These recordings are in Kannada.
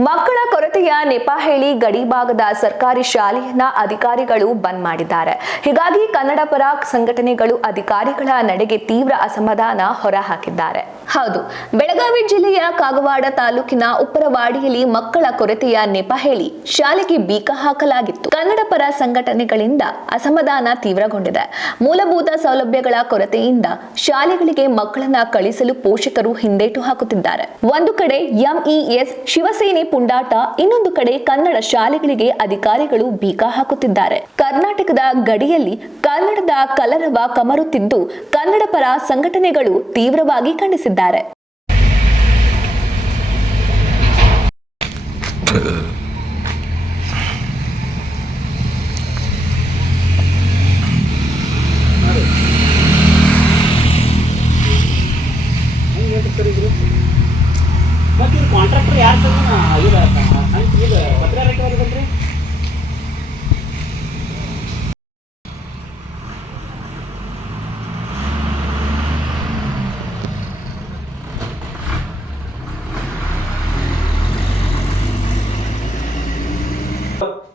ಮಕ್ಕಳ ಕೊರತೆಯ ನೆಪ ಹೇಳಿ ಗಡಿ ಭಾಗದ ಸರ್ಕಾರಿ ಶಾಲೆಯನ್ನ ಅಧಿಕಾರಿಗಳು ಬಂದ್ ಮಾಡಿದ್ದಾರೆ. ಹೀಗಾಗಿ ಕನ್ನಡ ಪರ ಸಂಘಟನೆಗಳು ಅಧಿಕಾರಿಗಳ ನಡೆಗೆ ತೀವ್ರ ಅಸಮಾಧಾನ ಹೊರಹಾಕಿದ್ದಾರೆ. ಹೌದು, ಬೆಳಗಾವಿ ಜಿಲ್ಲೆಯ ಕಾಗವಾಡ ತಾಲೂಕಿನ ಉಪ್ಪರವಾಡಿಯಲ್ಲಿ ಮಕ್ಕಳ ಕೊರತೆಯ ನೆಪ ಹೇಳಿ ಶಾಲೆಗೆ ಬೀಕ ಹಾಕಲಾಗಿತ್ತು. ಕನ್ನಡ ಪರ ಸಂಘಟನೆಗಳಿಂದ ಅಸಮಾಧಾನ ತೀವ್ರಗೊಂಡಿದೆ. ಮೂಲಭೂತ ಸೌಲಭ್ಯಗಳ ಕೊರತೆಯಿಂದ ಶಾಲೆಗಳಿಗೆ ಮಕ್ಕಳನ್ನ ಕಳಿಸಲು ಪೋಷಕರು ಹಿಂದೇಟು ಹಾಕುತ್ತಿದ್ದಾರೆ. ಒಂದು ಕಡೆ ಎಂಇಎಸ್ ಶಿವಸೇನೆ ಪುಂಡಾಟ ಇನ್ನೊಂದು ಕಡೆ ಕನ್ನಡ ಶಾಲೆಗಳಿಗೆ ಅಧಿಕಾರಿಗಳು ಬೀಗ ಹಾಕುತ್ತಿದ್ದಾರೆ. ಕರ್ನಾಟಕದ ಗಡಿಯಲ್ಲಿ ಕನ್ನಡದ ಕಲರವ ಕಮರುತ್ತಿದ್ದು ಕನ್ನಡ ಪರ ಸಂಘಟನೆಗಳು ತೀವ್ರವಾಗಿ ಖಂಡಿಸಿದ್ದಾರೆ ಮತ್ತೆ ಇವ್ರು ಕಾಂಟ್ರಾಕ್ಟರ್ ಯಾರು ಇವ್ರ ಇದು ಪತ್ರ ರೇಖೆ ಬರ್ಬೇಕ್ರಿ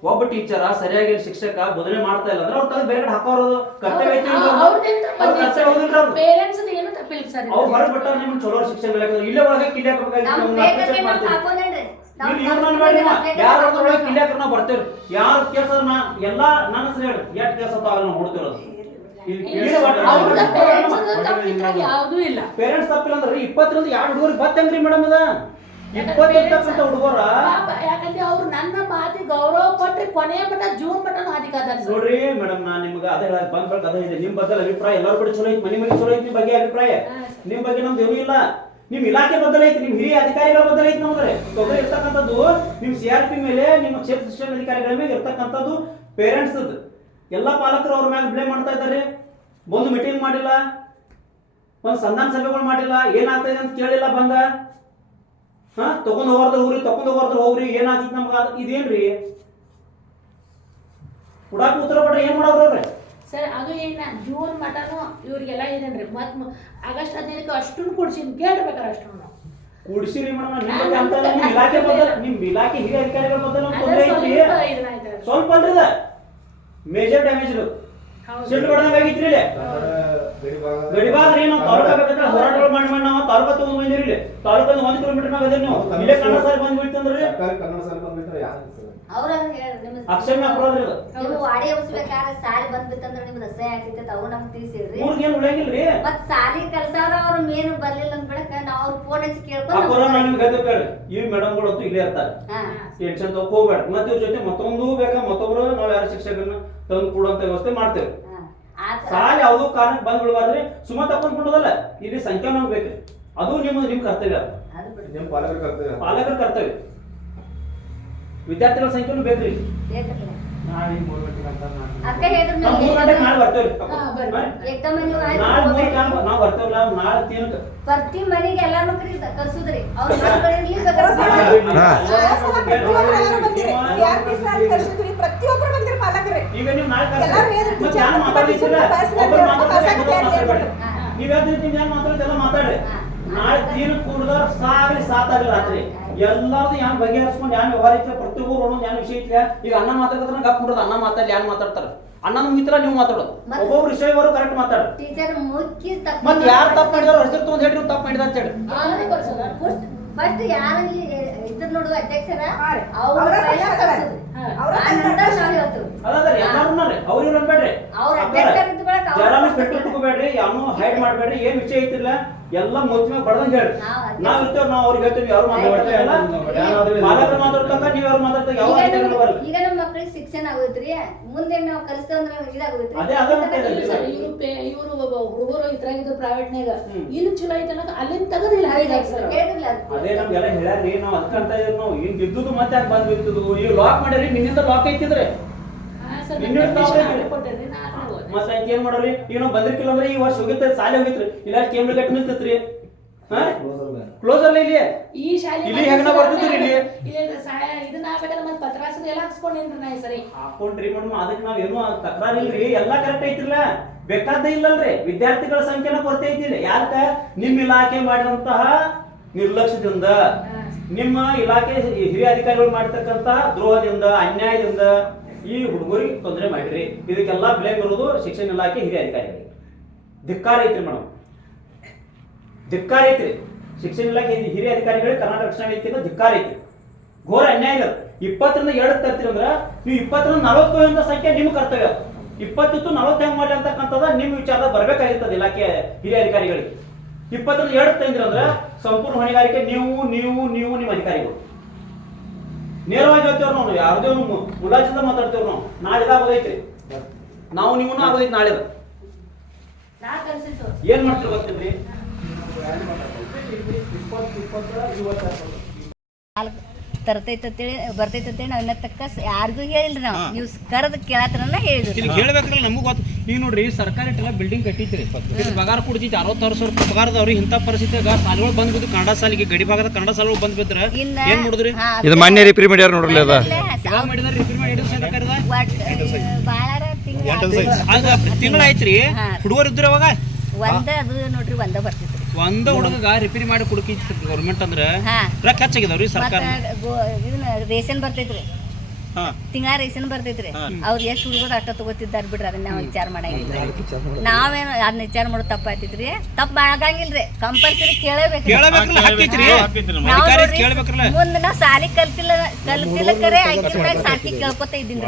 ಒಬ್ಬ ಟೀಚರ ಸರಿಯಾಗಿ ಶಿಕ್ಷಕ ಬದಲೇ ಮಾಡ್ತಾ ಇಲ್ಲ ಅಂದ್ರೆ ಅವ್ರ ತಂದು ಬೇರೆ ಕಡೆ ಹಾಕೋರೋದು ಕರ್ತವ್ಯ ಐತಿ ಇಲ್ವಾ? ಅವ್ರ ಕರ್ತವ್ಯ ಹೌದಿಲ್ರಿ ಅವ್ರ್ದು? ಪೇರೆಂಟ್ಸ್ ಏನು ತಪ್ಪಿಲ್ಲ ಸರ್ ಅವ್ರು ಹೊರಗೆ ಬಿಟ್ಟಾರ ನಿಮ್ಗೆ ಚಲೋ ಶಿಕ್ಷಣ ಇಲ್ಲೇ ಒಳಗೆ ಕಿಲ್ಲಿ ಹಾಕಬೇಕಾಗಿತ್ತು ನಮ್ ನಾವ್ ಮಾಡ್ತೀವಿ. ನಾವ್ ಇಲ್ಲಿ ಮಾಡಿ ಯಾರು ಹಾಕೋಣನ್ರಿ. ಒಳಗೆ ಕಿಲ್ಲಿ ಹಾಕಿ ನಾವು ಬರ್ತೇವ್ರಿ ಯಾರು ಕೇಸ್ ನಾ ಎಲ್ಲಾ ನನ್ನ ಹೆಸರು ಹೇಳಿ. ಎಷ್ಟು ಕೇಸ್ ಅದಾವ ನಾವು ಅವ್ರದ ಯಾವುದೂ ಇಲ್ಲ. ಪೇರೆಂಟ್ಸ್ ತಪ್ಪಿಲ್ಲ ಅಂದ್ರೆ ಇಪ್ಪತ್ತರಿಂದ ಎರಡು ಹುಡುಗರಿಗೆ ಬತ್ತಂಗ್ರಿ ಮೇಡಮ್ ಅದ? ಇಪ್ಪತ್ತಿರ್ತಕ್ಕಂಥ ಹುಡುಗರ? ಪಾಪ, ಯಾಕಂದ್ರೆ ಅವ್ರು ನನ್ನ ಮಾತಿ ಗೌರವ ಕೊಟ್ಟರೆ ಕೊನೆಯ ಮಟ್ಟ ಜೂನ್ ಮಟ್ಟ ಅಧಿಕಾರ ನೋಡ್ರಿ ಮೇಡಮ್ ನಾನು ನಿಮ್ಗೆ ಅದೇ ಹೇಳ ಬಂದ್ ಬಳಿಕ ಅದೇ ಇದೆ. ನಿಮ್ ಬಗ್ಗೆ ಅಭಿಪ್ರಾಯ ಎಲ್ಲರೂ ಕಡೆ ಚಲೋ ಐತಿ ಮನಿ ಮನಿ ಚಲೋ ಐತಿ ಬಗ್ಗೆ ಅಭಿಪ್ರಾಯ? ನಿಮ್ಮ ಬಗ್ಗೆ ನಮ್ದು ಏನೂ ಇಲ್ಲ. ನಿಮ್ ಇಲಾಖೆ ಬದಲ ಐತಿ ನಿಮ್ ಹಿರಿಯ ಅಧಿಕಾರಿಗಳ ಬದಲ ಐತಿ ನೋಡ್ರೆ ತೊಂದರೆ ಇರ್ತಕ್ಕಂಥದ್ದು ನಿಮ್ ಸಿ ಆರ್ ಪಿ ಮೇಲೆ ನಿಮ್ಮ ಕ್ಷೇತ್ರ ಶಿಕ್ಷಣ ಅಧಿಕಾರಿಗಳ ಮೇಲೆ ಇರ್ತಕ್ಕಂಥದ್ದು ಪೇರೆಂಟ್ಸ್ ಎಲ್ಲ ಪಾಲಕರು ಅವ್ರ ಮ್ಯಾಗ ಬ್ಲೇಮ್ ಮಾಡ್ತಾ ಇದ್ದಾರೆ. ಒಂದು ಮೀಟಿಂಗ್ ಮಾಡಿಲ್ಲ. ಒಂದು ಸಂಧಾನ ಸಭೆಗಳು ಮಾಡಿಲ್ಲ. ಏನಾಗ್ತಾ ಇದೆ ಅಂತ ಕೇಳಿಲ್ಲ ಬಂದ ಹಾ ತಗೊಂಡ್ ಹೋಗ್ರದ ಹೋಗ್ರಿ ತಗೊಂಡ್ ಹೋಗ್ರದ ಹೋಗ್ರಿ ಏನಾಗ್ತೈತಿ ನಮ್ಗ? ಅದ್- ಇದೇನ್ರಿ? ಉಡಾಕ ಉತ್ತರ ಕೊಟ್ರೆ ಏನ್ ಮಾಡೋರ್ರಿ ಸರ್ ಅದು ಏನ ಜೂನ್ ಮಟನು ಇವ್ರಿಗೆಲ್ಲ ಏನೇನ್ರಿ ಮತ್ ಆಗಸ್ಟ್ ಹದಿನೈದಕ್ಕೆ ಅಷ್ಟನ್ನು ಕೊಡ್ಸಿನ್ ಕೇಳ್ಬೇಕಾರ ಅಷ್ಟನ್ನು ಕೂಡಿಸಿರಿ ಮೇಡಮ್ ನಿಮ್ ಇಲಾಖೆ ಬದಲ ನಿಮ್ ಇಲಾಖೆ ಹಿರಿಯ ಅಧಿಕಾರಿಗಳ ಬದಲ ನಮ್ಗ್ ತೊಂದ್ರೆ ಐತ್ರಿ. ಸ್ವಲ್ಪ ಅಲ್ರಿ ಅದ ಮೇಜರ್ ಡ್ಯಾಮೇಜ್. ಸಿಟ್ಟು ಬಡದಂಗ ಆಗಿತ್ರಿ ಗಡಿಭಾಗ ಏನೋ ನಾವು ತಾಲೂಕ ಬೇಕಂದ್ರೆ ಹೋರಾಟಗಳು ಮಾಡಿ ಮಾಡಿ ನಾವು ತಾಲೂಕ ತಗೊಂಡ್ ಬಂದಿರಿ ಇಲ್ಲಿ. ತಾಲೂಕಲ್ಲಿ ಒಂದ್ ಕಿಲೋಮೀಟರ್ ನಾವ್ ಇದೇವ್ ನೀವು? ಇಲ್ಲೇ ಕನ್ನಡ ಸಾರಿ ಬಂದ್ ಬಿಡ್ತಂದ್ರಿ ಅಂದ್ರೆ? ಕನ್ನಡ ಸಾಲ ಬಂದ್ಬಿಟ್ರೆ ಯಾರು ಅವ್ರ ಹೇಳ್ರಿ ನಿಮ್ದು- ಅಕ್ಷಮ್ಯ ಅಪರಾಧ ಅದು ನಿಮ್ದು ವಾಡಿ ಎಬ್ಸ್ಬೇಕಾದ್ರೆ ಸಾಲಿ ಅಂದ್ರೆ ನಿಮ್ದು ಅಸಹ್ಯ ಆಗ್ತೈತೆ ಅಂತ ಅವ್ರು ನಮ್ಗೆ ತಿಳಿಸಿಡ್ರಿ ಏನು ಉಳಿಯಂಗಿಲ್ರಿ? ಮತ್ ಸಾಲಿ ಕಲ್ಸಾರ ಅವ್ರ ಮೇನ್ ಬರ್ಲಿಲ್ಲ ಅಂದ್ ಬಿಡಕ ನಾವ್ ಅವ್ರ ಫೋನ್ ಹಚ್ಚಿ ಕೇಳ್ಕೊಂಡು ಅಕ್ಕೋರ ನಮ್ಗ್ ನಾನು ನಿಮ್ಗೆ ಗದ್ದೆ ಹೇಳಿ ಈ ಮೇಡಮ್ಗಳು ಅಂತೂ ಇಲ್ಲೇ ಇರ್ತಾರೆ. ಹಾ. ಟೆನ್ಷನ್ ತಗೋಬೇಡ ಮತ್ತೆ ಇವ್ರ ಜೊತೆ ಮತ್ತೊಂದು ಬೇಕಾ ಮತ್ತೊಬ್ರು ನಾವ್ ಯಾರು ಶಿಕ್ಷಕರನ್ನ ತಂದು ಕೊಡುವಂತ ವ್ಯವಸ್ಥೆ ಮಾಡ್ತೇವೆ. ಸಾಲ ಯಾವುದೋ ಕಾರಣಕ್ಕೆ ಬಂದ್ ಬಿಡಬಾರ್ದ್ರಿ ಸುಮ್ಮ ತಕೊಂಡ್ಬಿಡೋದಲ್ಲ ಇಲ್ಲಿ ಸಂಖ್ಯೆ ನಮ್ಗೆ ಬೇಕ್ರಿ ಅದು ನಿಮ್ಮ ನಿಮ್ ಕರ್ತವ್ಯ. ಅದು ಬಿಡು. ನಿಮ್ಮ ಪಾಲಕರ ಕರ್ತವ್ಯ. ಪಾಲಕರ ಕರ್ತವ್ಯ. ವಿದ್ಯಾರ್ಥಿಗಳ ಸಂಖ್ಯೆನೂ ಬೇಕ್ರಿ. ನಾಳೆ ಮೂರು ಗಂಟೆಗೆ ಅಂತ ನಾವು ಮೂರು ಗಂಟೆಗೆ ನಾಳೆ ಬರ್ತೇವ್ರಿ ನಾಳೆ ಮೂರು. ಗಂಟೆ ನಾವು ಬರ್ತೇವಲ್ಲ ನಾಳೆ ಪ್ರತಿ ಮನೆಗೆ ಕರ್ಸುದ್ರಿ. ಅವ್ರ ಮಕ್ಕಳು ಇರ್ಲಿ. ಪ್ರತಿಯೊಬ್ಬರು ಈಗ ನೀವು ನಾಳೆ ಮಾತಾಡ್ತಾರೆ ಮಾತಾಡ್ರಿ. ನಾಳೆ ತೀನ ಕೂಡ್ದವ್ರ ಸಾಗಲಿ ಸಾತಾಗಲಿ ರಾತ್ರಿ. ಎಲ್ಲಾರ್ದು ಯಾನ್ ಬಗೆಹರಿಸ್ಕೊಂಡು ಯಾನ್ ವ್ಯವಹಾರ ಐತೆ ಪ್ರತಿಯೊಬ್ಬರು ಒಂದೊಂದು ಯಾನ್ ವಿಷಯ ಐತೆ ಈಗ ಅಣ್ಣ ಮಾತಾಡ್ತಾರೆ ಗಪ್ ಕುಡ್ದು ಅಣ್ಣ ಮಾತಾಡಲಿ ಯಾನ್ ಮಾತಾಡ್ತಾರ? ಅಣ್ಣನ ಮುಗಿತಲ್ಲ ನೀವು ಮಾತಾಡೋದು. ಒಬ್ಬೊಬ್ರು ವಿಷಯವರು ಕರೆಕ್ಟ್ ಮಾತಾಡ ಟೀಚರ್ ಮುಖ್ಯ ತಪ್ಪು ಮತ್ತೆ ಯಾರು ತಪ್ಪು ಮಾಡಿದಾರ ಹೆಸರು ತಗೊಂಡು ಹೇಳಿ ತಪ್ಪು ಮಾಡಿದ ಅಂತ ಹೇಳಿ. ಫಸ್ಟ್ ಯಾರಲ್ಲಿ ಇದ್ರ ನೋಡು ಅಧ್ಯಕ್ಷರ? ಅವರು. ಅವ್ರ ಅಧ್ಯಕ್ಷರ. ಪೆಟ್ಟು ಹೈಡ್ ಮಾಡಬೇಡ್ರಿ. ಏನ್ ವಿಷಯ ಐತಿಲ್ಲ. ಎಲ್ಲ ಮೋಚನೆ ಬಡದಂಗ ಹೇಳಿ ನಾವ್ ಇರ್ತೇವ್ ನಾವ್ ಅವ್ರಿಗೆ ಹೇಳ್ತೇವೆ ಯಾರು ಮಾತಾಡ್ತೇವೆ ಪಾಲಕರು ಮಾತಾಡ್ತಕ್ಕ ನೀವ್ ಯಾರು ಮಾತಾಡ್ತಾರೆ ಯಾವ ಈಗ ನಮ್ಮ ಮಕ್ಳಿಗೆ ಶಿಕ್ಷಣ ಆಗೋಯ್ತ್ರಿ. ಮುಂದೆ ನಾವು ಕಲಿಸ್ತೇವೆ ಅಂದ್ರೆ ಇದಾಗೋಯ್ತ್ರಿ ಅದೇ ಅದೇ ಇವ್ರು ಹುಡುಗರು ಇದ್ರಾಗಿದ್ರು ಪ್ರೈವೇಟ್ನಾಗ. ಇಲ್ಲಿ ಚಲೋ ಐತೆ ಅನ್ನೋದು ಅಲ್ಲಿಂದ ತೆಗೆದು ಇಲ್ಲಿ ಹಾಕಿದ್ದಾರೆ ಸರ್ ಅದೇ ನಮ್ಗೆಲ್ಲ ಹೇಳ್ಯಾರ್ರಿ ನಾವ್ ಅದಕ್ಕಂತ ಇದೀವಿ ನಾವು ಈಗ ಬಿದ್ದುದು ಮತ್ತೆ ಯಾಕೆ ಬಂದ್ ಬಿತ್ತದು ಈಗ ಲಾಕ್ ಮಾಡ್ಯಾರಿ ನಿನ್ನಿಂದ ಲಾಕ್ ಐತಿದ್ರೆ. ಹಾ, ಸರ್, ಇನ್ನೂ ಮತ್ತೆ ಆಯ್ತು ಏನ್ ಮಾಡೋರಿ ಈಗ ನಾವು ಬಂದಿರ್ಕಿಲ್ಲ ಅಂದ್ರೆ ಈ ವರ್ಷ ಹೋಗಿತ್ತ ಸಾಲಿ ಹೋಗಿತ್ರಿ ಇಲ್ಲ ಕೇಂದ್ರ ಗಟ್ಟಿ ನಿಲ್ತೈತ್ರಿ. ಕ್ಲೋಸರ್ ಕ್ಲೋಸ್ ಅಲ್ಲ ಇಲ್ಲಿ. ಈ ಶಾಲೆ ಇಲ್ಲಿ ಹೆಗ್ಣ ಬರ್ತಿದ್ರಿ ಇಲ್ಲಿ? ಇದನ್ನ ಆಗ್ಬೇಕಾದ್ರೆ ಮತ್ತೆ ಪತ್ರಾಸನ ಎಲ್ಲ ಹಾಕ್ಸ್ಕೊಂಡೇನ್ರಿ ನಾ ಸರಿ? ಹಾಕೊಂಡ್ರಿ ಮೇಡಮ್ ಅದಕ್ಕೆ ನಾವ್ ಏನು ತಕರಾರ್ ಇಲ್ರಿ. ಎಲ್ಲಾ ಕರೆಕ್ಟ್ ಐತಿಲ್ಲ ಬೇಕಾದ ಇಲ್ಲಲ್ರಿ. ವಿದ್ಯಾರ್ಥಿಗಳ ಸಂಖ್ಯೆನ ಕೊರತೆ ಐತಿಲ್ಲ ಯಾಕ? ನಿಮ್ ಇಲಾಖೆ ಮಾಡಿದಂತಹ ನಿರ್ಲಕ್ಷ್ಯದಿಂದ. ನಿಮ್ಮ ಇಲಾಖೆ ಹಿರಿಯ ಅಧಿಕಾರಿಗಳು ಮಾಡಿರ್ತಕ್ಕಂತಹ ದ್ರೋಹದಿಂದ ಅನ್ಯಾಯದಿಂದ. ಈ ಹುಡುಗರಿಗೆ ತೊಂದರೆ ಮಾಡಿರಿ. ಇದಕ್ಕೆಲ್ಲ ಬೆಲೆ ಇರೋದು ಶಿಕ್ಷಣ ಇಲಾಖೆ ಹಿರಿಯ ಅಧಿಕಾರಿಗಳಿಗೆ. ಧಿಕ್ಕಾರ ಐತ್ರಿ ಮೇಡಮ್ ಧಿಕ್ಕಾರ ಐತ್ರಿ. ಶಿಕ್ಷಣ ಇಲಾಖೆ ಹಿರಿಯ ಅಧಿಕಾರಿಗಳಿಗೆ ಕರ್ನಾಟಕ ರಕ್ಷಣಾ ವೇದಿಕೆಯಿಂದ ಧಿಕ್ಕಾರ ಐತಿ ಘೋರ ಅನ್ಯಾಯ ಇದೆ. ಇಪ್ಪತ್ತರಿಂದ ಎರಡು ತರ್ತೀರಿ ಅಂದ್ರೆ ನೀವು ಇಪ್ಪತ್ತರಿಂದ ನಲವತ್ತು ಅಂತ ಸಂಖ್ಯೆ ನಿಮ್ಮ ಕರ್ತವ್ಯ. ಇಪ್ಪತ್ತಿತ್ತು ನಲವತ್ತು ಹೆಂಗ್ ಮಾಡಿ ಅಂತಕ್ಕಂಥದ್ದು ನಿಮ್ಮ ವಿಚಾರ ಬರ್ಬೇಕಾಗಿರ್ತದೆ ಇಲಾಖೆ ಹಿರಿಯ ಅಧಿಕಾರಿಗಳಿಗೆ. ಇಪ್ಪತ್ತರಿಂದ ಎರಡು ತಂದ್ರಿ ಅಂದ್ರೆ ಸಂಪೂರ್ಣ ಹೊಣೆಗಾರಿಕೆ ನೀವು ನೀವು ನೀವು ನಿಮ್ಮ ಅಧಿಕಾರಿಗಳು. ನೇರವಾಗಿ ಹೇಳ್ತೇವೆ ನಾವು ಯಾರದೇ ಮುಲಾಜಿಂದ ಮಾತಾಡ್ತೇವೆ ನಾವು ನಾಳೆ ಇದಾಗೋದೈತ್ರಿ ನಾವು ನೀವು ಆಗೋದೈತಿ ನಾಳೆ ಏನ್ ಮಾಡ್ತೀರಿ ಗೊತ್ತಿಲ್ರಿ ಹಾಲು ತರ್ತೈತೆ ಅಂತೇಳಿ ಬರ್ತೈತೆ ಅಂತೇಳಿ ನಾವು ಇನ್ನ ತಕ್ಕ ಯಾರಿಗೂ ಹೇಳಿಲ್ಲ ನಾವು. ನೀವು ಕರೆದು ಕೇಳತ್ರನ ಹೇಳಿದ್ರಿ. ಇಲ್ಲಿ ಹೇಳ್ಬೇಕ್ರಲ್ಲ ನಮಗೂ ಗೊತ್ತು. ಈಗ ನೋಡ್ರಿ ಸರ್ಕಾರ ಇಟ್ಟೆಲ್ಲ ಬಿಲ್ಡಿಂಗ್ ಕಟ್ಟಿತ್ರಿ ಇಲ್ಲಿ ಪಗಾರ ಕೊಡ್ತೈತಿ ಅರವತ್ತಾರು ಸಾವಿರ ರೂಪಾಯಿ ಪಗಾರದವ್ರಿ ಇಂಥ ಪರಿಸ್ಥಿತಿಯಾಗ ಸಾಲಗಳು ಬಂದ್ ಬಿದ್ದು ಕನ್ನಡ ಸಾಲಿಗೆ ಗಡಿ ಭಾಗದ ಕನ್ನಡ ಸಾಲಗಳು ಬಂದ್ ಬಿದ್ರ ಇನ್ನ ಏನ್ ಮಾಡಿದ್ರಿ? ಹಾ, ಇದು ಮಾನ್ಯ ರಿಪೇರಿ ಮಾಡ್ಯಾರ ನೋಡ್ರಲ್ಲ ಅದ ಯಾವ ಮಾಡಿದಾರ ರಿಪೇರ್ ಮಾಡಿ ಹಿಡಿದು ಒಟ್ ಬಾಳಾರ ತಿಂಗಳ ಆಗ ತಿಂಗಳ ಆಯ್ತ್ರಿ. ಹುಡುಗರು ಇದ್ರೆ ಅವಾಗ ಒಂದೇ ಅದು ನೋಡ್ರಿ ಒಂದೇ ಬರ್ತೈತ್ರಿ ಒಂದ ಹುಡುಗ ರಿಪೇರಿ ಮಾಡಿ ಕುಡುಕಿತ್ತು ಗೌರ್ಮೆಂಟ್ ಅಂದ್ರ ಹಾ. ರೊಕ್ಕ ಹೆಚ್ಚಾಗಿದಾವ್ರಿ ಮತ್ತ ಸರ್ಕಾರ ಗೋ- ಇದನ್ನ ರೇಷನ್ ಬರ್ತೈತ್ರಿ. ಹಾ. ತಿಂಗಳ ರೇಷನ್ ಬರ್ತೈತ್ರಿ. ಅವ್ರು ಎಷ್ಟು ಹುಡುಗರು ಅಷ್ಟ ತಗೋತಿದ್ದಾರ ಬಿಡ್ರಿ ಅದನ್ನ ನಾವು ವಿಚಾರ ಮಾಡಂಗಿಲ್ಲ. ನಾವೇನು ಅದನ್ನ ವಿಚಾರ ಮಾಡೋದು ತಪ್ಪಾಯ್ತಿದ್ರಿ ತಪ್ಪು ಆಗಂಗಿಲ್ರಿ ಕಂಪಲ್ಸರಿ ಕೇಳಬೇಕು ಕೇಳಬೇಕಲ್ಲ ಹಾಕೈತ್ರಿ. ನಾವು ಅಧಿಕಾರಿ ನೋಡ್ರಿ ಕೇಳ್ಬೇಕ್ರಲ್ಲ. ಮುಂದ ನಾ ಸಾಲಿ ಕಲ್ತಿಲ್ಲ ಕಲ್ತಿಲ್ಲ ಕರೆ ಆಕಿನ ಸಾಕಿ ಕೇಳ್ಕೊತ ಇದ್ದೀನಿ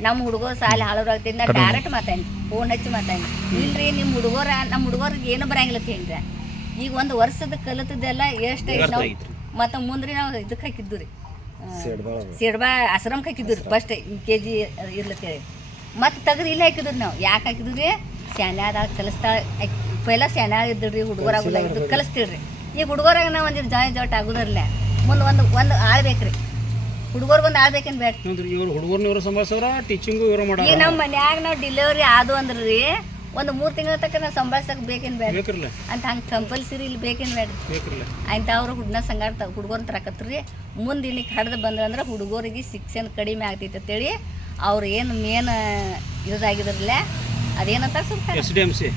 ನಮ್ಮ ಹುಡುಗರು ಸಾಲಿ ಹಾಳೋರಾಗ್ತೀನಿ ನಾ ಡೈರೆಕ್ಟ್ ಮಾತಾಡಿ ಫೋನ್ ಹಚ್ಚಿ ಮಾತಾಡಿ. ಇಲ್ರಿ ನಿಮ್ಮ ಹುಡುಗರ ನಮ್ಮ ಹುಡುಗರಿಗೆ ಏನು ಬರಂಗಿಲ್ಲ ಏನ್ರಿ ಈಗ ಒಂದು ವರ್ಷದ ಕಲಿತದೆಲ್ಲ ಎಷ್ಟು ನಾವು ಮತ್ತೆ ಮುಂದ್ರಿ ನಾವು ಇದಕ್ಕೆ ಹಾಕಿದ್ದು ರೀ ಸೇಡ್ಬಾ ಆಶ್ರಮಕ್ಕೆ ಹಾಕಿದ್ದು ರೀ ಫಸ್ಟ್ ಕೆ ಜಿ ಇರ್ಲತ್ತೇಳಿ. ಮತ್ತೆ ತೆಗೆದು ಇಲ್ಲೇ ಹಾಕಿದ್ರು ನಾವು. ಯಾಕೆ ಹಾಕಿದ್ವಿ ರೀ ಶಾನ್ಯಾದಾಗ ಕಲಿಸ್ತಾ ಪೈಲ ಶಾನ್ಯಾಳ ಇದ್ರಿ ಹುಡುಗರಾಗುಲ್ಲ ಇದು ಕಲಿಸ್ತೀಳ್ರಿ ಈಗ ಹುಡುಗರಾಗ ನಾವು ಒಂದಿಟ್ಟು ಜಾಯ್ ಜಾಟ್ ಆಗುದಿರಲ್ಲ ಮುಂದೆ ಒಂದು ಒಂದು ಆಳ್ ಬೇಕ್ರಿ. ಹುಡುಗರ್ಗೆ ಒಂದು ಆಳ್ ಬೇಕೇನು ಬೇಡ ಇವ್ರು ಹುಡುಗರ್ನ ಇವರು ಟೀಚಿಂಗು ಇವ್ರು ಈಗ ನಮ್ಮ ಮನ್ಯಾಗ ನಾವು ಡಿಲಿವರಿ ಆದು ಅಂದ್ರೆ. ರೀ ಒಂದು ಮೂರು ತಿಂಗಳ ತನಕ ನಾವು ಸಂಭಾಳಿಸಕ್ ಬೇಕೇನು ಬೇಡ ಅಂತ ಹಂಗೆ ಕಂಪಲ್ಸರಿ ಇಲ್ಲಿ ಬೇಕೇನು ಬೇಡ ಅಂತ ಆಯ್ತ ಅವ್ರು ಹುಡ್ನ ಸಂಗಾಟ ಹುಡುಗರ್ನ ತರಕತ್ರಿ ಮುಂದೆ ಇಲ್ಲಿ ಹಡ್ದು ಬಂದ್ರಂದ್ರೆ ಹುಡುಗರಿಗೆ ಶಿಕ್ಷಣ ಕಡಿಮೆ ಆಗ್ತೈತೆ ಅಂತೇಳಿ ಅವ್ರು ಏನು ಮೇನ್ ಇದಾಗಿದ್ರಲ್ಲ ಅದೇನಂತ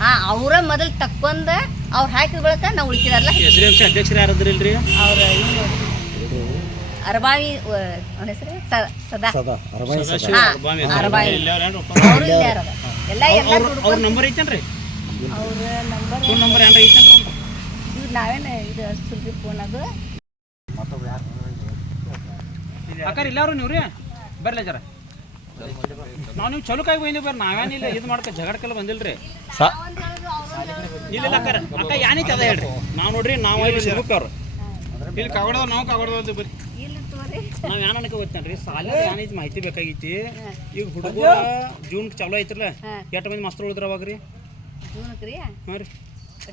ಹಾಂ ಅವರ ಮೊದಲು ತಕ್ಕೊಂದ ಅವ್ರು ಹಾಕಿದ ಬಳಕ ನಾವು ಉಳಿತಿರಲ್ಲ ಅವ್ರ ಅರಬಾವಿ ಅವನ ಹೆಸರು? ಸ- ಸದಾ. ಬಾಮಿ ಅರಬಾವಿ. ಅವರು ಇಲ್ಲೇ ಎಲ್ಲ ಎಲ್ಲ ಅವ್ರ ನಂಬರ್ ಐತೇನ್ರಿ? ಅವ್ರ ನಂಬರ್ ಫೋನ್ ನಂಬರ್ ಏನ್ರ ಐತೇನ್ರಿ ಇದು ನಾವೇನು ಇದು ಸುಲ್ಗಿ ಫೋನ್ ಅದು. ಅಕ್ಕಾರ ಇಲ್ಲಾರು ನೀವು ರೀ ಬರ್ಲಿ ಜರ ನಾವು ನೀವು ಚಲೋ ಕಾಯಿ ಬಂದಿವಿ ಬರ್ರಿ ನಾವೇನಿಲ್ಲ ಇದು ಮಾಡ್ಕ ಜಗಡ್ಕೆಲ್ಲ ಬಂದಿಲ್ರಿ. ಇಲ್ಲ ಇಲ್ಲ ಅಕ್ಕಾರ ಅಕ್ಕ ಯಾನಿ ಅದ ಹೇಳ್ರಿ. ನಾವು ನೋಡ್ರಿ ನಾವು ಇಲ್ಲಿ ಸಿಗ್ಬೇಕು ಅವ್ರು. ಇಲ್ಲಿ ಕಾಗಡದ ನಾವು ಕಾಗಡದ ಬರ್ರಿ. ನಾವ್ ಏನ್ ಅನ್ಕ ಗೊತ್ತೇನ್ರಿ ಸಾಲ ಏನೈತಿ ಮಾಹಿತಿ ಬೇಕಾಗೈತಿ ಈಗ ಹುಡುಗ ಜೂನ್ ಚಾಲೂ ಐತ್ರಲ್ಲ? ಹಾ. ಎಷ್ಟು ಮಂದಿ ಮಾಸ್ತರ್ ಉಳಿದ್ರ ಅವಾಗ ರೀ ಜೂನಕ್ಕೆ ರೀ.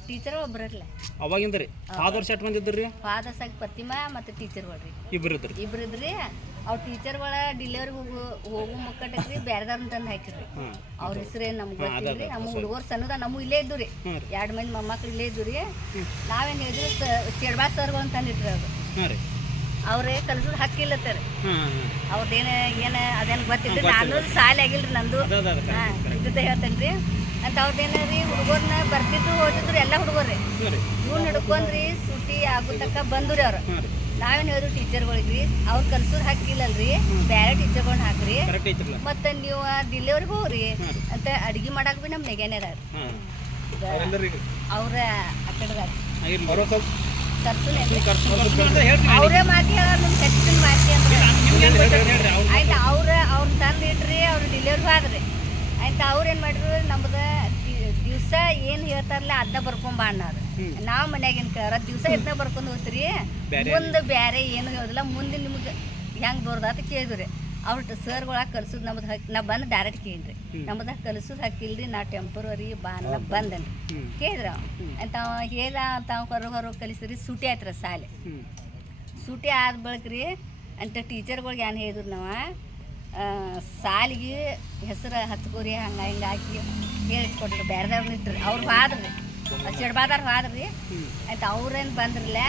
ಟೀಚರ್ ಒಬ್ರ ಅವಾಗಿಂದ ರೀ ವರ್ಷ ಎಷ್ಟು ಮಂದಿ ಇದ್ರಿ ಫಾದರ್ಸ್ ಆಗಿ ಪತಿಮಾ ಮತ್ತೆ ಟೀಚರ್ ರೀ ಇಬ್ಬರು ಇದ್ರಿ ಇಬ್ರು ಇದ್ರಿ. ಟೀಚರ್ ಒಳ ಡಿಲಿವರಿ ಹೋಗು ಹೋಗು ಮುಕ್ಕಟ್ಟಕ್ರಿ ಬೇರೆದವ್ರನ್ನ ತಂದು ಹಾಕಿರ್ರಿ. ಹಾಂ ಅವ್ರ ಹೆಸರು ಏನು ನಮ್ಗೆ ಹಾ, ಗೊತ್ತಿಲ್ರಿ. ನಮ್ಮ ಹುಡುಗರು ಸಣ್ಣದ ನಮ್ಮ ಇಲ್ಲೇ ಇದ್ದು ರೀ. ಹಾಂ ಎರಡು ಮಂದಿ ಮೊಮ್ಮಕ್ಳು ಇಲ್ಲೇ ಇದ್ದು ರೀ ನಾವೇನು ಹೇಳಿದ್ರಿ ಚೆಡ್ಬಾ ಸರ್ಗಳು ಅಂತ ತಂದಿಟ್ರಿ ಅದು ಹಾಂ ಅವ್ರೇ ಕಲ್ಸೋದು ಹಕ್ಕಿಲ್ಲತ್ತಾರ ಅವ್ರದ್ದೇನು ಏನು ಅದೇನು ಗೊತ್ತಿಲ್ಲ ನಾನು ಸಾಲಿ ಆಗಿಲ್ರಿ ನಂದು. ಇದ್ದದ್ದೇ ಹೇಳ್ತೇನೆ ರೀ ಅಂತ ಅವ್ರದ್ದೇನು ರೀ ಹುಡುಗರ್ನ ಬರ್ತಿದ್ರು ಓದಿದ್ರು ಎಲ್ಲ ಹುಡುಗರ್ರಿ. ಇವ್ರು ನಡ್ಕೊಂಡ್ರಿ ಸೂಟಿ ಆಗೋ ತನಕ ಬಂದು ರೀ ಅವ್ರು. ನಾವೇನು ಹೇಳಿದ್ರು ಟೀಚರ್ಗಳಿಗೆ ರೀ ಅವ್ರು ಕಲ್ಸೋದು ಹಾಕಿಲ್ಲಲ್ರಿ ಬೇರೆ ಟೀಚರ್ಗಳನ್ನ ಹಾಕ್ರಿ. ಮತ್ತೆ ನೀವು ಡಿಲೆವರಿಗೆ ಹೋಗ್ರಿ ಅಂತ ಅಡಿಗೆ ಮಾಡಕ್ ಬಿ ನಮ್ಮ ನೆಗೆನೇರ ಅವ್ರ ಆ ಅಂತ ಅವರೇ ಮಾತಿ ನಿಮ್ಗೆ ಹೆಚ್ಚಿನ ಮಾತಿ ಆಯ್ತು ಅವ್ರ ಅವ್ರನ್ನ ತಂದು ಇಟ್ರಿ ಅವ್ರು ಡಿಲಿವರಿ ಆದ್ರಿ. ಆಯ್ತು ಅವ್ರೇನು ಮಾಡಿದ್ರು ನಮ್ದು ದಿವಸ ಏನು ಹೇಳ್ತಾರಲ್ಲ ಅದನ್ನ ಬರ್ಕೊಂಬ ಹ್ಮ್. ನಾವು ಮನ್ಯಾಗಿನ ಕರ ದಿವಸ ಇದನ್ನ ಬರ್ಕೊಂಡು ಹೋಗ್ತೀರಿ ಮುಂದೆ ಬೇರೆ ಏನು ಹೇಳೋದಿಲ್ಲ ಮುಂದೆ ನಿಮ್ಗೆ ಹೆಂಗೆ ದೊಡ್ಡದಾತ ಕೇಳಿದ್ರಿ ಅವ್ರ ಸರ್ಗಳ ಕಲ್ಸೋದು ನಮ್ದು ಹಾಕಿ ನಾ ಬಂದು ಡೈರೆಕ್ಟ್ ಕೇಳ್ರಿ. ನಮ್ಮದಾಗ ಕಲ್ಸೋದು ಹಾಕಿಲ್ರಿ ನಾ ಟೆಂಪರರಿ ಬಾ ಬಂದನ್ರಿ ಹ್ಞೂ ಕೇಳಿದ್ರ ಅಂತ ಹೇಳ ಅಂತ ಹೊರ ಹೊರಗೆ ಹೊರಗೆ ಕಲಿಸ್ರಿ ಸೂಟಿ ಆಯ್ತ್ರ ಸಾಲೆ. ಸೂಟಿ ಆದ ಬಳಿಕ ರೀ ಅಂತ ಟೀಚರ್ಗಳಿಗೆ ಏನು ಹೇಳಿದ್ರು ನಾವು ಸಾಲಿಗೆ ಹೆಸರು ಹಚ್ಕೋರಿ ಹಂಗೆ ಹಿಂಗೆ ಹಾಕಿ ಹೇಳಿಸ್ಕೊಟ್ರು ಬೇರೆದವ್ರು ಇಟ್ರಿ. ಅವ್ರು ಹಾದ್ರಿ ಸಿಡ್ಬಾದಾರ್ ಹಾದ್ರಿ. ಆಯ್ತು ಅವ್ರೇನು ಬಂದ್ರಲ್ಲ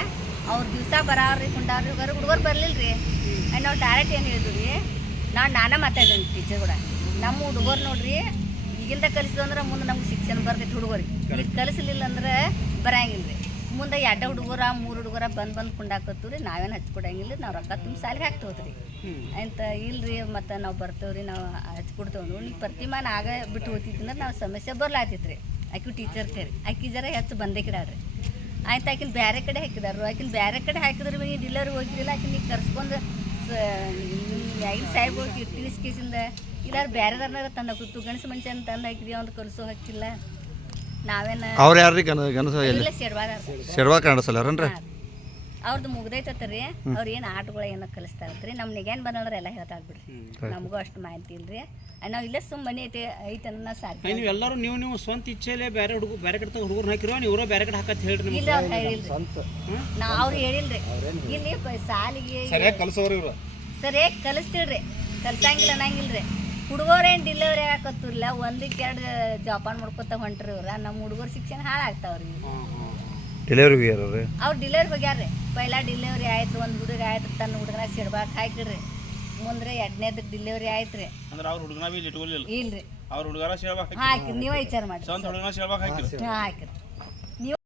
ಅವ್ರು ದಿವಸ ಬರಾವ್ರಿ ಕುಂಡಾವ್ರಿ ಹೊರಗೆ ಹುಡುಗರು ಬರಲಿಲ್ಲ ರೀ ಆಯ್ತು ನಾವು ಡೈರೆಕ್ಟ್ ಏನು ಹೇಳಿದ್ವಿ ರೀ ನಾವು ನಾನೇ ಮಾತಾಡಿದ್ವಿ ಟೀಚರ್ ಕೂಡ. ನಮ್ಮ ಹುಡುಗರು ನೋಡ್ರಿ ಈಗಿಂದ ಕಲಿಸಿದ್ರು ಅಂದ್ರೆ ಮುಂದೆ ನಮ್ಗೆ ಶಿಕ್ಷಣ ಬರ್ತೈತೆ ಹುಡುಗರಿಗೆ. ಈಗ ಕಲಿಸಲಿಲ್ಲ ಅಂದ್ರೆ ಬರಂಗಿಲ್ಲ ರೀ ಮುಂದೆ ಎರಡು ಹುಡುಗರ ಮೂರು ಹುಡುಗರು ಬಂದು ಬಂದು ಕುಂಡಾಕತ್ತು ರೀ ನಾವೇನು ಹಚ್ಕೊಡಂಗಿಲ್ಲ ನಾವು ರೊಕ್ಕ ತುಂಬ ಸಾಲಿಗೆ ಹಾಕ್ತೇವೆ ರೀ ಅಂತ ಇಲ್ರಿ ಮತ್ತು ನಾವು ಬರ್ತೇವೆ ರೀ ನಾವು ಹಚ್ಕೊಡ್ತೇವೆ ನೀವು ಪ್ರತಿಮಾನ ಆಗ ಬಿಟ್ಟು ಹೋಗ್ತಿದ್ದಂದ್ರೆ ನಾವು ಸಮಸ್ಯೆ ಬರ್ಲಾತಿತ್ತು ರೀ ಆಕಿ ಟೀಚರ್ ಕೇರಿ ಆಕಿ ಜರ ಹೆಚ್ಚು ಬಂದೇ ಕಿಡಾಡ್ರಿ ಆಯ್ತು ಆಕಿನ ಬೇರೆ ಕಡೆ ಹಾಕಿದಾರು ಆಕಿನ ಬೇರೆ ಕಡೆ ಹಾಕಿದ್ರೆ ನೀವು ಡಿಲ್ಲರ್ ಹೋಗಿದ್ದಿಲ್ಲ ಆಕಿನ ನೀವು ಕರ್ಸ್ಕೊಂಡು ಐದು ಸಾಹೇಬ್ ಹೋಗಿ ತಿಳಿಸ್ಕೇಸಿಂದ ಇಲ್ಲಾರು ಬೇರೆದಾರನಾರ ತಂದು ಹಾಕಿತ್ತು ಗಣಸ ಮನುಷ್ಯನ ತಂದು ಹಾಕಿದ್ವಿ ಅವ್ನು ಕರ್ಸೋ ಹಾಕಿಲ್ಲ ನಾವೇನ ಅವ್ರು ಯಾರ್ರಿ ಗನ ಗನಸ ಇಲ್ಲ ಶೆಡ್ವಾರ ಶೆಡ್ವಾ ಕಾಣಿಸಲ್ಲಾರನ್ರಿ ಅವ್ರದ್ದು ಮುಗ್ದೈತತ್ತ ರೀ ಅವ್ರು ಏನು ಆಟಗಳು ಏನೋ ಕಲಿಸ್ತಾರತ್ರಿ. ನಮ್ಮ ನಿಗೇನು ಬಂದ್ರೆ ಎಲ್ಲ ಹೇಳ್ತಾ ಬಿಡ್ರಿ. ನಮಗೂ ಅಷ್ಟು ಮಾಹಿತಿ ಇಲ್ರಿ. ನಾವು ಇಲ್ಲೇ ಸುಮ್ಮನೆ ಮನೆ ಐತೆ ಐತನ್ನ ಸಾಕು ನೀವು ಎಲ್ಲರೂ ನೀವು ನೀವು ಸ್ವಂತ ಇಚ್ಛೆಲೆ ಬೇರೆ ಹುಡುಗ ಬೇರೆ ಕಡೆ ಹುಡುಗರು ಹಾಕಿರೋ ನೀವು ಬೇರೆ ಕಡೆ ಹಾಕತ್ ಹೇಳ್ರಿ ನಿಮ್ಗೆ. ಇಲ್ಲ ಅವ್ರು ಹೇಳಿಲ್ರಿ. ನಾ ಅವ್ರು ಹೇಳಿಲ್ರಿ. ಇಲ್ಲಿ ಪ- ಸಾಲಿಗೆ ಸರಿಯಾಗಿ ಕಲ್ಸೋರು ಇವ್ರು. ಸರಿಯಾಗಿ ಕಲಿಸ್ತಿಳ್ರಿ ಕಲ್ಸಂಗಿಲ್ಲ ಅನ್ನಂಗಿಲ್ರಿ. ಹುಡುಗರೇನು ಡಿಲಿವರಿ ಹಾಕತ್ತಿಲ್ಲ ಒಂದಕ್ಕೆ ಎರಡು ಜೋಪಾನ ಮಾಡ್ಕೊತ ಹೊಂಟ್ರಿ ಇವ್ರ. ನಮ್ಮ ಹುಡುಗರ ಶಿಕ್ಷಣ ಹಾಳಾಗ್ತಾವ್ರಿ ಡೆಲಿವರಿ ಅವ್ರು ಡಿಲಿವರಿ ರೀ ಪೈಲ ಡಿಲಿವರಿ ಆಯ್ತು ಒಂದು ಹುಡುಗ ಆಯ್ತು ತನ್ನ ಹುಡುಗನ ಸಿಡ್ಬಾಕ್ ಹಾಕಿಡ್ರಿ. ಮುಂದ್ರೆ ಎರಡನೇದಕ್ಕೆ ಡಿಲಿವರಿ ಆಯ್ತ್ರಿ ಅಂದ್ರೆ ಅವ್ರ ಹುಡುಗನ ಬಿ ಇಲ್ಲಿ ಇಟ್ಕೊಲಿಲ್ಲ. ಇಲ್ರಿ. ಅವ್ರ ಹುಡುಗರ ಸೇಳ್ಬೇಕು ಹಾಕಿ ನೀವೇ ವಿಚಾರ ಮಾಡಿ ಸ್ವಂತ ಹುಡುಗನ ಸೇಳ್ಬೇಕು ಹಾಕಿರಿ ಹಾಕಿರಿ